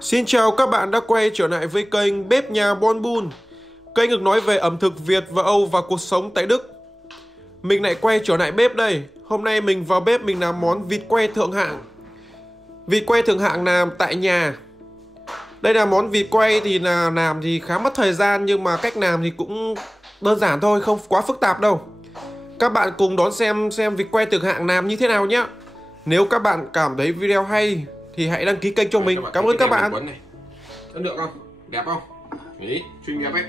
Xin chào các bạn đã quay trở lại với kênh Bếp Nhà Bon Bun, kênh được nói về ẩm thực Việt và Âu và cuộc sống tại Đức. Mình lại quay trở lại bếp đây. Hôm nay mình vào bếp mình làm món vịt quay thượng hạng. Vịt quay thượng hạng làm tại nhà. Đây là món vịt quay thì làm thì khá mất thời gian, nhưng mà cách làm thì cũng đơn giản thôi, không quá phức tạp đâu. Các bạn cùng đón xem vịt quay thượng hạng làm như thế nào nhé. Nếu các bạn cảm thấy video hay thì hãy đăng ký kênh cho mình. Cảm ơn các bạn. Chất lượng không? Đẹp không? Đấy, xinh đẹp ấy.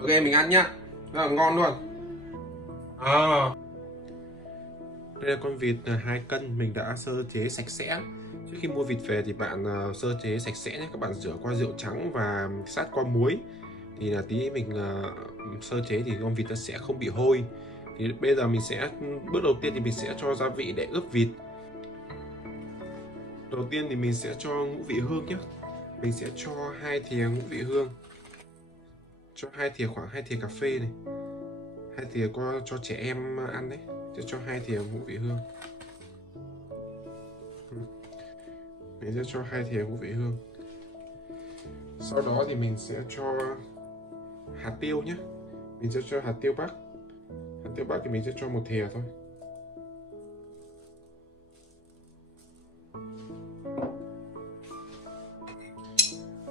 Ok, mình ăn nhá. Rất là ngon luôn. Đây là con vịt 2 cân, mình đã sơ chế sạch sẽ. Trước khi mua vịt về thì bạn sơ chế sạch sẽ nhé. Các bạn rửa qua rượu trắng và sát qua muối. Thì là tí mình sơ chế thì con vịt nó sẽ không bị hôi. Thì bây giờ mình sẽ, bước đầu tiên thì mình sẽ cho gia vị để ướp vịt. Đầu tiên thì mình sẽ cho ngũ vị hương nhé. Mình sẽ cho 2 thìa ngũ vị hương. Cho 2 thìa, khoảng 2 thìa cà phê này. 2 thìa cho trẻ em ăn đấy. Sẽ cho 2 thìa ngũ vị hương. Mình sẽ cho 2 thìa ngũ vị hương. Sau đó thì mình sẽ cho hạt tiêu nhé. Mình sẽ cho hạt tiêu bắc. Hạt tiêu bắc thì mình sẽ cho 1 thìa thôi.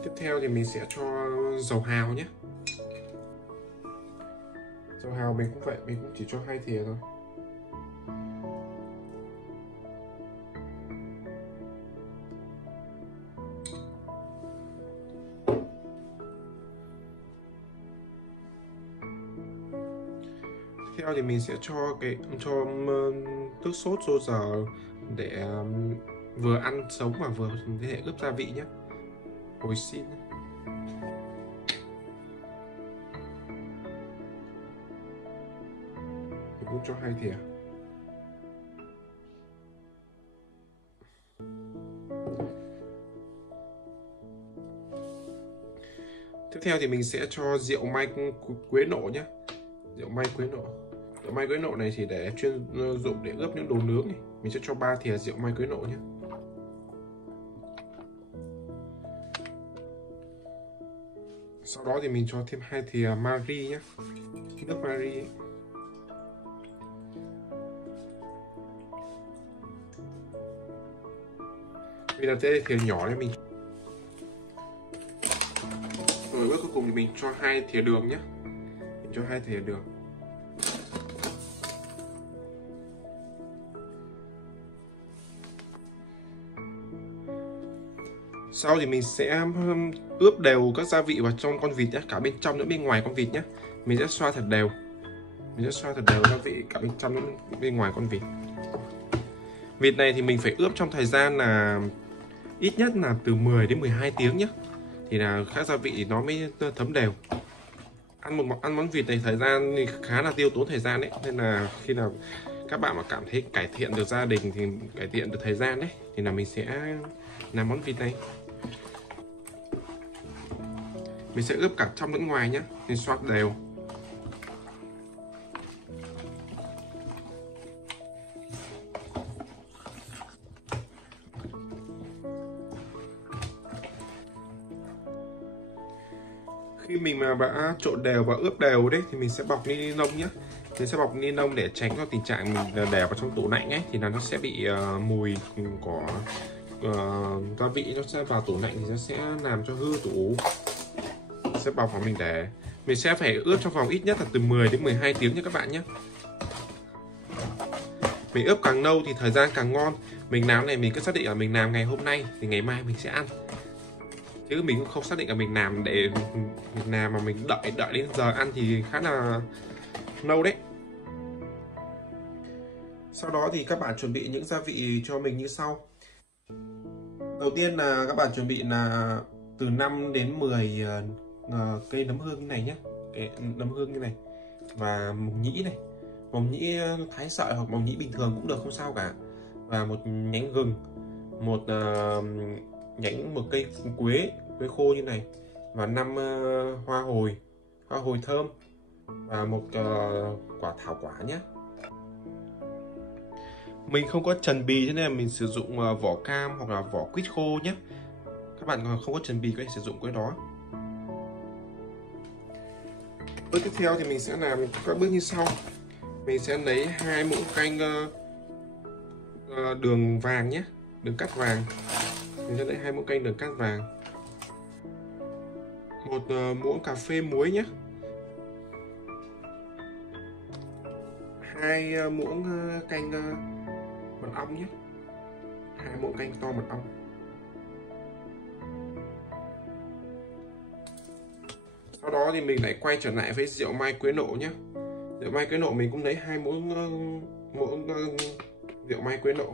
Tiếp theo thì mình sẽ cho dầu hào nhé. Dầu hào mình cũng vậy, mình cũng chỉ cho 2 thìa thôi. Tiếp theo thì mình sẽ cho nước sốt dô dở để vừa ăn sống và vừa có thể ướp gia vị nhé. Hồi xin. Mình cũng cho 2 thìa. Tiếp theo thì mình sẽ cho rượu mai quế nộ nhé. Rượu mai quế nộ. Rượu mai quế nộ này thì để chuyên dụng để ướp những đồ nướng này. Mình sẽ cho 3 thìa rượu mai quế nộ nhé. Sau đó thì mình cho thêm 2 thìa Marie nhé. Nước Marie ấy. Bây giờ sẽ thìa nhỏ cho mình. Rồi bước cuối cùng thì mình cho 2 thìa đường nhé. Mình cho 2 thìa đường. Sau thì mình sẽ ướp đều các gia vị vào trong con vịt nhé, cả bên trong lẫn bên ngoài con vịt nhé. Mình sẽ xoa thật đều. Mình sẽ xoa thật đều gia vị cả bên trong lẫn bên ngoài con vịt. Vịt này thì mình phải ướp trong thời gian là ít nhất là từ 10 đến 12 tiếng nhé. Thì là các gia vị nó mới thấm đều. Ăn món vịt này thời gian thì khá là tiêu tốn thời gian đấy. Nên là khi nào các bạn mà cảm thấy cải thiện được gia đình thì cải thiện được thời gian đấy, thì là mình sẽ làm món vịt này. Mình sẽ ướp cả trong lẫn ngoài nhé. Mình xoa đều. Khi mình mà đã trộn đều và ướp đều đấy thì mình sẽ bọc ni lông nhé. Mình sẽ bọc ni lông để tránh cho tình trạng mình để vào trong tủ lạnh ấy thì là nó sẽ bị mùi của gia vị nó sẽ vào tủ lạnh thì nó sẽ làm cho hư tủ. Sẽ bọc vào mình sẽ phải ướp trong vòng ít nhất là từ 10 đến 12 tiếng nha các bạn nhé. Mình ướp càng lâu thì thời gian càng ngon. Mình làm này mình cứ xác định là mình làm ngày hôm nay thì ngày mai mình sẽ ăn. Chứ mình cũng không xác định là mình làm để mình làm mà mình đợi đến giờ ăn thì khá là lâu đấy. Sau đó thì các bạn chuẩn bị những gia vị cho mình như sau. Đầu tiên là các bạn chuẩn bị là từ 5 đến 10 cây nấm hương như này nhé. Cái nấm hương như này. Và mồng nhĩ này. Mồng nhĩ thái sợi hoặc mồng nhĩ bình thường cũng được, không sao cả. Và một nhánh gừng. Một cây quế khô như này. Và 5 hoa hồi thơm. Và một quả thảo quả nhé. Mình không có trần bì, cho nên là mình sử dụng vỏ cam hoặc là vỏ quýt khô nhé. Các bạn không có trần bì có thể sử dụng cái đó. Bước tiếp theo thì mình sẽ làm các bước như sau. Mình sẽ lấy 2 muỗng canh đường vàng nhé, đường cát vàng. Mình sẽ lấy 2 muỗng canh đường cát vàng, 1 muỗng cà phê muối nhé, 2 muỗng canh mật ong nhé, 2 muỗng canh to mật ong. Sau đó thì mình lại quay trở lại với rượu mai quế nộ nhé. Rượu mai quế nộ mình cũng lấy 2 muỗng rượu mai quế nộ.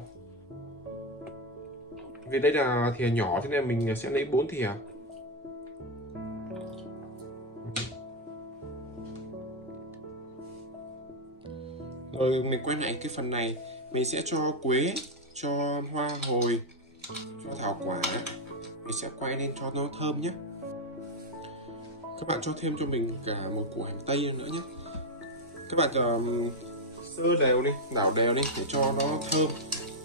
Vì đây là thìa nhỏ thế nên mình sẽ lấy 4 thìa. Rồi mình quay lại cái phần này, mình sẽ cho quế, cho hoa hồi, cho thảo quả. Mình sẽ quay lên cho nó thơm nhé. Các bạn cho thêm cho mình cả một củ hành tây nữa nhé. Các bạn sơ đều đi, đảo đều đi để cho nó thơm,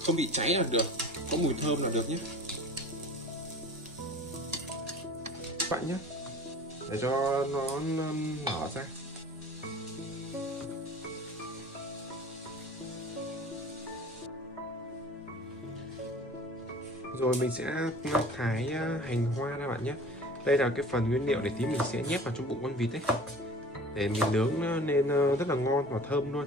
không bị cháy là được, có mùi thơm là được nhé. Các bạn nhé, để cho nó nở ra. Rồi mình sẽ thái hành hoa ra bạn nhé. Đây là cái phần nguyên liệu để tí mình sẽ nhét vào trong bụng con vịt đấy, để mình nướng nên rất là ngon và thơm luôn.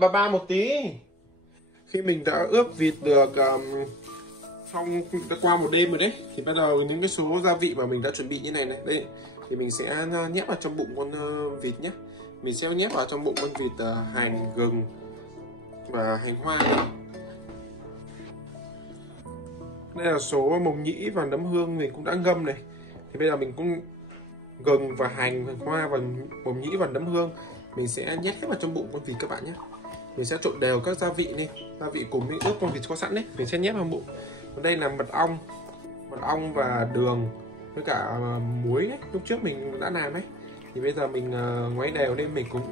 Đợi ba một tí. Khi mình đã ướp vịt được xong đã qua một đêm rồi đấy, thì bắt đầu những cái số gia vị mà mình đã chuẩn bị như này này đây, thì mình sẽ nhét vào trong bụng con vịt nhé. Mình sẽ nhét vào trong bụng con vịt hành, gừng và hành hoa này. Đây là số mồng nhĩ và nấm hương mình cũng đã ngâm này. Thì bây giờ mình cũng gừng và hành hoa và mồng nhĩ và nấm hương mình sẽ nhét hết vào trong bụng con vịt các bạn nhé. Mình sẽ trộn đều các gia vị đi, gia vị cùng với ướp con vịt có sẵn đấy, mình sẽ nhét vào bụng. Còn đây là mật ong và đường với cả muối đấy, lúc trước mình đã làm đấy. Thì bây giờ mình ngoáy đều lên, mình cũng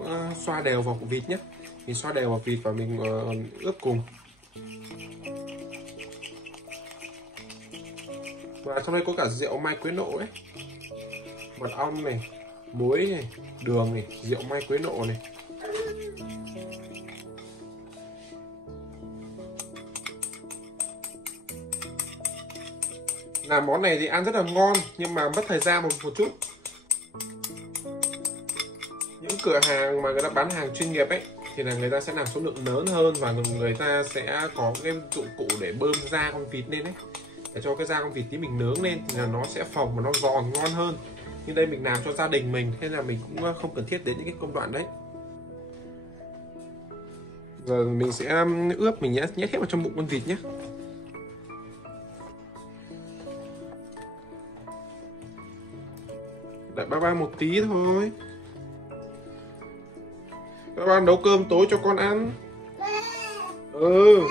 xoa đều vào vịt nhé. Mình xoa đều vào vịt và mình ướp cùng. Và trong đây có cả rượu mai quế nộ ấy, mật ong này, muối này, đường này, rượu mai quế nộ này. Làm món này thì ăn rất là ngon nhưng mà mất thời gian một chút. Những cửa hàng mà người ta bán hàng chuyên nghiệp ấy thì là người ta sẽ làm số lượng lớn hơn và người ta sẽ có cái dụng cụ để bơm da con vịt lên ấy, để cho cái da con vịt tí mình nướng lên thì là nó sẽ phồng và nó giòn ngon hơn. Nhưng đây mình làm cho gia đình mình nên là mình cũng không cần thiết đến những cái công đoạn đấy. Giờ mình sẽ ướp, mình nhét hết vào trong bụng con vịt nhé. Đợi ba một tí thôi. Các bạn nấu cơm tối cho con ăn. Ừ.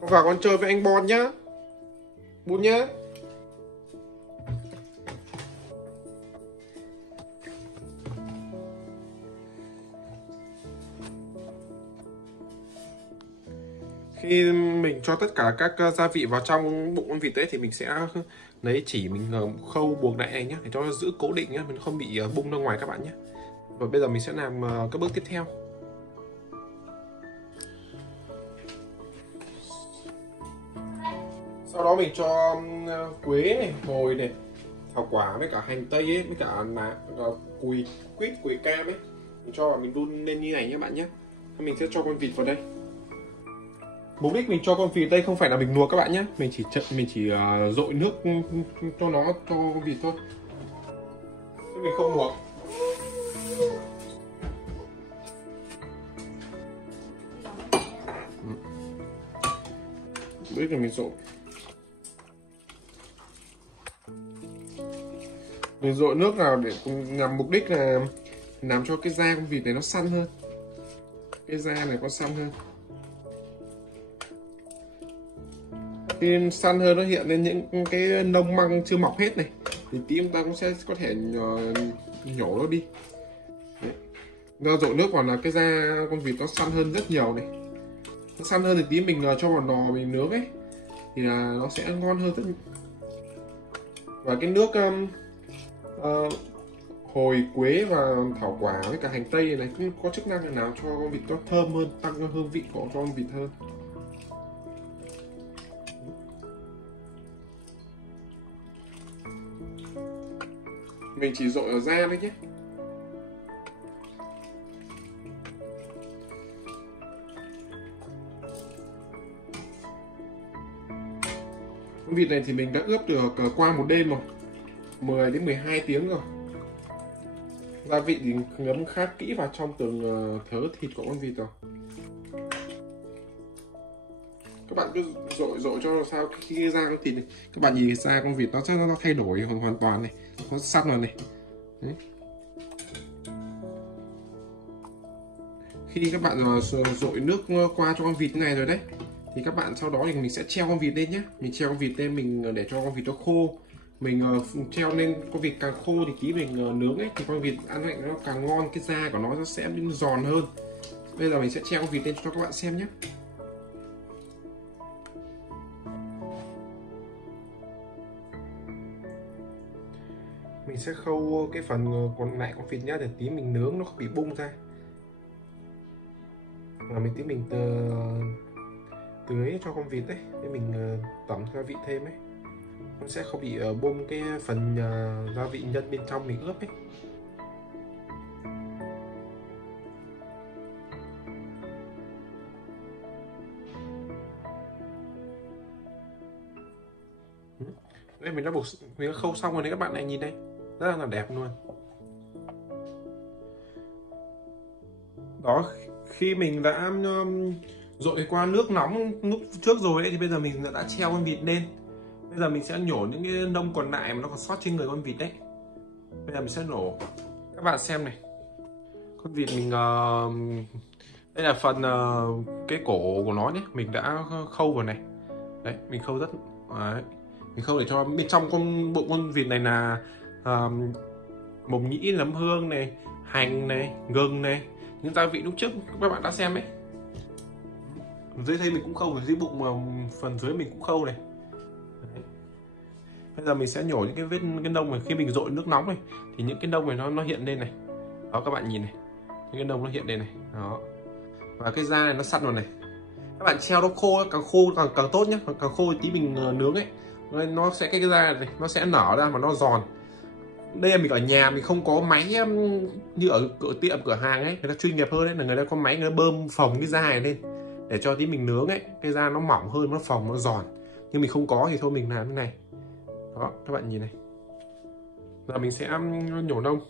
Con vào con chơi với anh Bon nhá. Bún nhá. Khi mình cho tất cả các gia vị vào trong bụng con vịt đấy thì mình sẽ lấy chỉ mình khâu buộc lại này nhé, để cho nó giữ cố định nhé, mình không bị bung ra ngoài các bạn nhé. Và bây giờ mình sẽ làm các bước tiếp theo. Sau đó mình cho quế này, hồi này, thảo quả với cả hành tây ấy, với cả quýt, quế cam ấy, mình cho vào, mình đun lên như này nhé bạn nhé. Mình sẽ cho con vịt vào đây. Mục đích mình cho con vịt đây không phải là mình luộc các bạn nhé, mình chỉ dội nước cho con vịt thôi, chứ mình không luộc. Bây giờ mình dội nước vào để nhằm mục đích là làm cho cái da con vịt này nó săn hơn, cái da này có săn hơn. Khi săn hơn nó hiện lên những cái lông măng chưa mọc hết này thì tí chúng ta cũng sẽ có thể nhổ nó đi. Do dội nước vào là cái da con vịt nó săn hơn rất nhiều này, nó săn hơn thì tí mình cho vào lò mình nướng ấy thì là nó sẽ ngon hơn rất nhiều. Và cái nước hồi quế và thảo quả với cả hành tây này cũng có chức năng làm cho con vịt nó thơm hơn, tăng hương vị của con vịt hơn. Mình chỉ dội ở da thôi nhé. Con vịt này thì mình đã ướp được qua một đêm rồi, 10 đến 12 tiếng rồi. Gia vị thì ngấm khá kỹ vào trong từng thớ thịt của con vịt rồi. Các bạn cứ dội cho sao khi cái da con thịt này, các bạn nhìn da con vịt nó thay đổi hoàn toàn này, nó săn rồi này. Đấy. Khi các bạn dội nước qua cho con vịt này rồi đấy thì các bạn sau đó thì mình sẽ treo con vịt lên nhé. Mình treo con vịt lên, mình để cho con vịt nó khô. Mình treo lên con vịt càng khô thì tí mình nướng ấy thì con vịt ăn lại nó càng ngon, cái da của nó sẽ giòn hơn. Bây giờ mình sẽ treo con vịt lên cho các bạn xem nhé. Mình sẽ khâu cái phần còn lại con vịt nhá, để tí mình nướng nó không bị bung ra. Và mình tí mình tưới cho con vịt đấy, để mình tẩm gia vị thêm ấy, nó sẽ không bị bung cái phần gia vị nhân bên trong mình ướp ấy. Đây mình đã khâu xong rồi đấy các bạn này, nhìn đây rất là đẹp luôn. Đó, khi mình đã dội qua nước nóng lúc trước rồi ấy, thì bây giờ mình đã treo con vịt lên. Bây giờ mình sẽ nhổ những cái lông còn lại mà nó còn sót trên người con vịt đấy. Bây giờ mình sẽ nhổ. Các bạn xem này, con vịt mình đây là phần cái cổ của nó nhé, mình đã khâu vào này. Đấy, mình khâu rất đấy. Mình khâu để cho bên trong bụng con vịt này là mộc nhĩ, nấm hương này, hành này, gừng này, những gia vị lúc trước các bạn đã xem ấy. Dưới đây mình cũng khâu, ở dưới bụng mà phần dưới mình cũng khâu này. Đấy. Bây giờ mình sẽ nhổ những cái lông này. Khi mình dội nước nóng này thì những cái lông này nó hiện lên này. Đó, các bạn nhìn này, những cái lông nó hiện lên này. Đó, và cái da này nó săn rồi này. Các bạn treo nó khô càng tốt nhé, càng khô tí mình nướng ấy nó sẽ cái da này nó sẽ nở ra mà nó giòn. Đây là mình ở nhà, mình không có máy như ở cửa hàng ấy, người ta chuyên nghiệp hơn đấy, là người ta có máy, người ta bơm phồng cái da này lên để cho tí mình nướng ấy, cái da nó mỏng hơn, nó phồng, nó giòn. Nhưng mình không có thì thôi mình làm cái này. Đó, các bạn nhìn này. Giờ mình sẽ nhổ lông.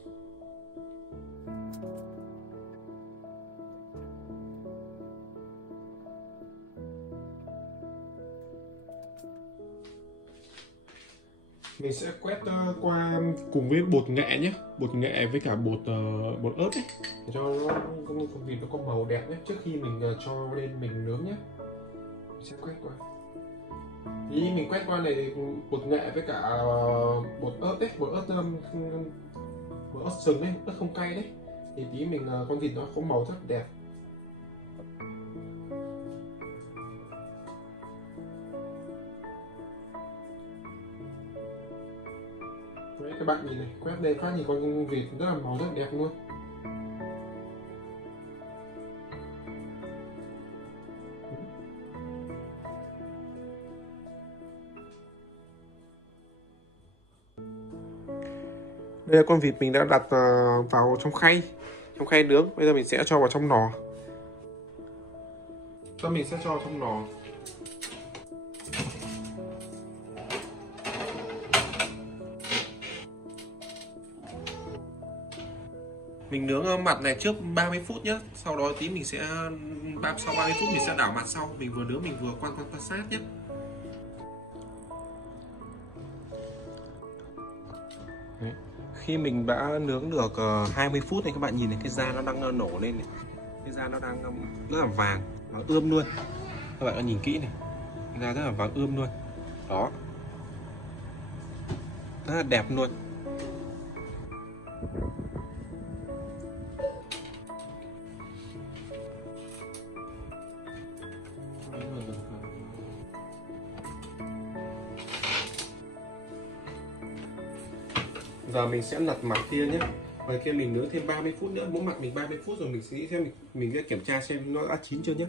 Mình sẽ quét qua cùng với bột nghệ nhé, bột nghệ với cả bột ớt ấy, để cho con vịt nó có màu đẹp nhé, trước khi mình cho lên mình nướng nhé. Mình sẽ quét qua. Thì mình quét qua này bột nghệ với cả bột ớt đấy, bột ớt sừng đấy, ớt không cay đấy, thì tí mình con vịt nó có màu rất đẹp. Đấy, các bạn nhìn này, quét đây phát nhìn con vịt rất là màu rất đẹp luôn. Đây là con vịt mình đã đặt vào trong khay nướng. Bây giờ mình sẽ cho vào trong lò. Mình sẽ cho vào trong lò. Mình nướng mặt này trước 30 phút nhé. Sau đó tí mình sẽ sau 30 phút mình sẽ đảo mặt sau. Mình vừa nướng mình vừa quan sát nhé. Đấy. Khi mình đã nướng được 20 phút này, các bạn nhìn này, cái da nó đang nổ lên này, cái da nó đang rất là vàng, nó ươm luôn. Các bạn nhìn kỹ này, da rất là vàng ươm luôn, đó, rất là đẹp luôn. Giờ mình sẽ lật mặt kia nhé. Và kia mình nướng thêm 30 phút nữa, mỗi mặt mình 30 phút rồi mình sẽ nghĩ xem mình sẽ kiểm tra xem nó đã chín chưa nhé.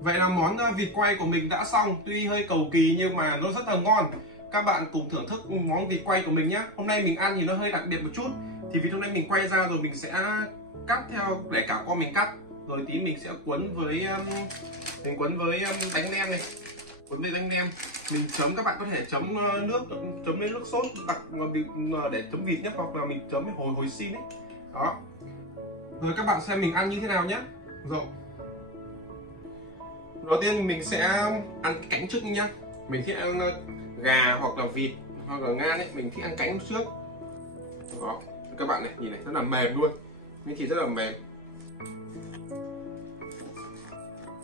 Vậy là món vịt quay của mình đã xong, tuy hơi cầu kỳ nhưng mà nó rất là ngon. Các bạn cùng thưởng thức món vịt quay của mình nhé. Hôm nay mình ăn thì nó hơi đặc biệt một chút. Thì vịt hôm nay mình quay ra rồi mình sẽ cắt theo để cả con mình cắt. Rồi tí mình sẽ cuốn với bánh nem này. Cuốn với bánh nem. Mình chấm, các bạn có thể chấm nước, chấm lên nước sốt đặc để chấm vịt nhé, hoặc là mình chấm với hồi xin ấy. Đó. Rồi các bạn xem mình ăn như thế nào nhé. Rồi. Đầu tiên mình sẽ ăn cánh trước nhá. Mình thích ăn gà hoặc là vịt hoặc là ngan ấy, mình thích ăn cánh trước. Đó, các bạn này, nhìn này, rất là mềm luôn. Miếng thịt rất là mềm.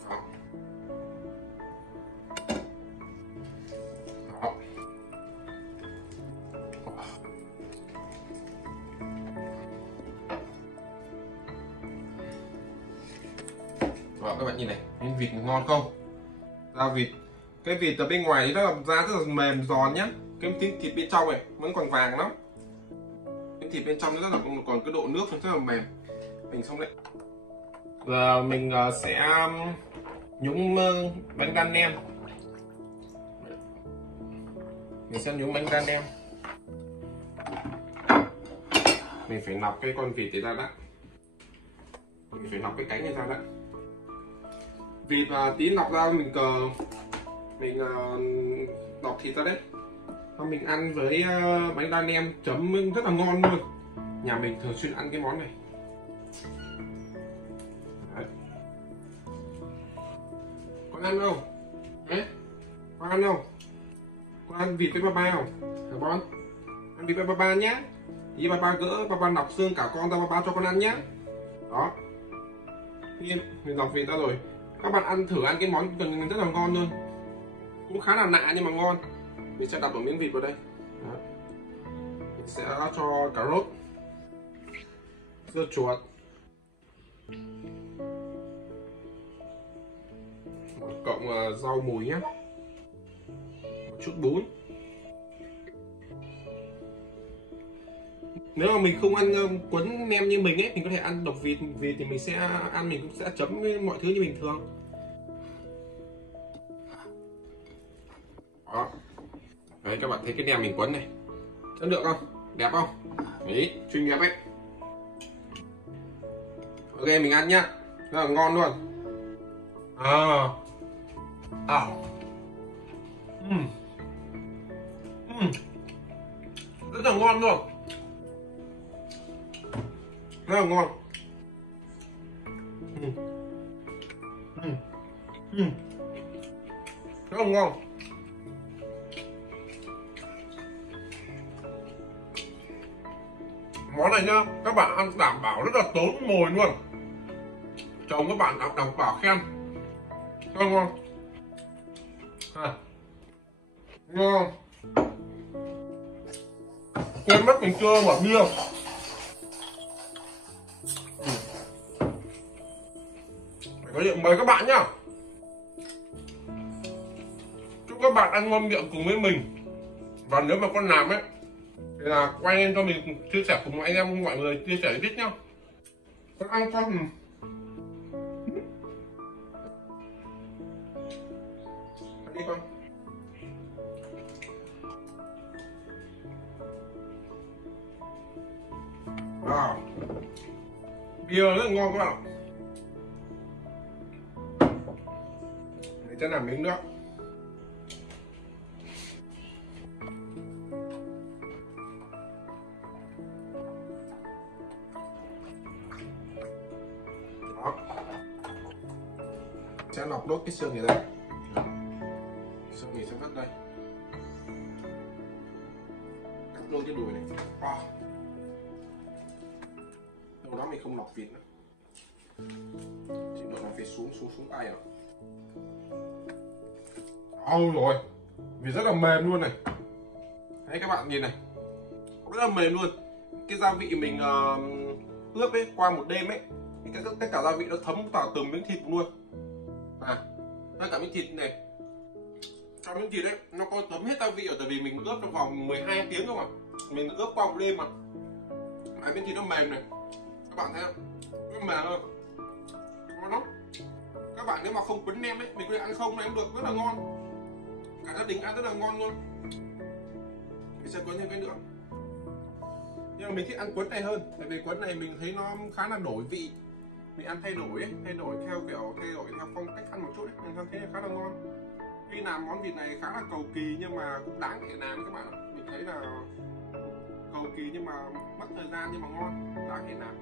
Đó. Đó. Đó, các bạn nhìn này, miếng vịt ngon không? Da vịt, cái vịt ở bên ngoài rất là da rất là mềm giòn nhá. Cái thịt bên trong này vẫn còn vàng lắm. Cái thịt bên trong nó rất là còn cái độ nước nó rất là mềm. Mình xong đấy. Giờ mình sẽ nhúng bánh đa nem. Mình sẽ nhúng bánh đa nem. Mình phải nọc cái con vịt này ra đã. Mình phải nọc cái cánh này ra đã. Vịt tí nọc ra mình nọc thịt ra đấy. Xong mình ăn với bánh đa nem chấm rất là ngon luôn. Nhà mình thường xuyên ăn cái món này. Đấy. Con ăn không? Đấy. Con ăn không? Con ăn vịt với ba không? Hả con? Ăn vịt với ba nhé. Đi ba gỡ, ba nọc xương cả con ra, ba cho con ăn nhé. Đó. Nhiên, mình nọc vịt ra rồi. Các bạn thử ăn cái món cần rất là ngon luôn. Cũng khá là lạ nhưng mà ngon. Mình sẽ đặt một miếng vịt vào đây. Đó. Mình sẽ cho cà rốt, dưa chuột, một cộng rau mùi nhé, một chút bún. Nếu mà mình không ăn cuốn nem như mình ấy, mình có thể ăn độc vịt thì mình sẽ ăn, mình cũng sẽ chấm với mọi thứ như bình thường. Đó. Đấy, các bạn thấy cái nem mình cuốn này chất lượng không, đẹp không? Đấy, chuyên nghiệp ấy. Ok, mình ăn nhá, rất là ngon luôn. Rất là ngon luôn, rất là ngon. Rất là ngon. Món này nhá, các bạn ăn đảm bảo rất là tốn mồi luôn. Chồng các bạn đọc bảo khen. Rất là ngon. Ngon. Quên mất mình chưa mở bia. Có điện mời các bạn nhá. Chúc các bạn ăn ngon miệng cùng với mình. Và nếu mà con làm ấy thì là quay lên cho mình chia sẻ cùng anh em mọi người chia sẻ biết nhá. Con ăn xong đi con. Wow. Bia rất là ngon các bạn ạ. Để cho làm miếng nữa. Đó. Sẽ lọc đốt cái xương này ra. Xương này sẽ vứt đây. luôn cái đùi này. Đâu đó mình không lọc vịt nữa. Chỉ độ nó phải xuống tay rồi. Ôi rồi, vịt rất là mềm luôn này. Đấy các bạn nhìn này, rất là mềm luôn. Cái gia vị mình ướp ấy qua một đêm ấy, thì tất cả gia vị nó thấm vào từng miếng thịt luôn. Tất cả miếng thịt này, trong miếng thịt đấy nó có thấm hết gia vị rồi, tại vì mình ướp trong vòng 12 tiếng không ạ. Mình ướp qua một đêm mà. Miếng thịt nó mềm này, các bạn thấy không? Nó mềm không? Ngon lắm. Các bạn nếu mà không quấn nem ấy, mình có thể ăn không này cũng được, rất là ngon. Cả gia đình ăn rất là ngon luôn. Mình sẽ quấn thêm cái nữa. Nhưng mà mình thích ăn quấn này hơn, tại vì quấn này mình thấy nó khá là đổi vị. Mình ăn thay đổi ấy, thay đổi theo phong cách ăn một chút ấy, mình thấy khá là ngon. Khi làm món vịt này khá là cầu kỳ nhưng mà cũng đáng để làm các bạn ạ. Mình thấy là cầu kỳ nhưng mà mất thời gian nhưng mà ngon, đáng để làm.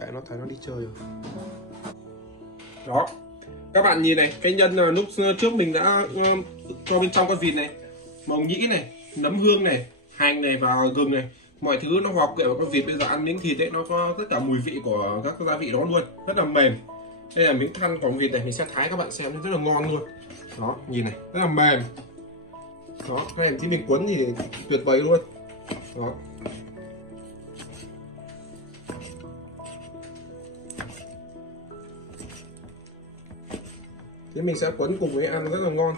Tại nó thấy nó đi chơi rồi. Đó, các bạn nhìn này, cái nhân lúc trước mình đã cho bên trong con vịt này, mồng nhĩ này, nấm hương này, hành này và gừng này, mọi thứ nó hòa quyện vào con vịt. Bây giờ ăn miếng thịt ấy nó có tất cả mùi vị của các gia vị đó luôn, rất là mềm. Đây là miếng thăn của vịt này, mình sẽ thái các bạn xem, rất là ngon luôn. Đó, nhìn này, rất là mềm. Đó, cái này khi mình cuốn thì tuyệt vời luôn. Đó. Thế mình sẽ quấn cùng với ăn rất là ngon.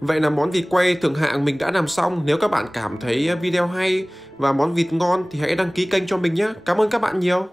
Vậy là món vịt quay thượng hạng mình đã làm xong. Nếu các bạn cảm thấy video hay và món vịt ngon thì hãy đăng ký kênh cho mình nhé. Cảm ơn các bạn nhiều.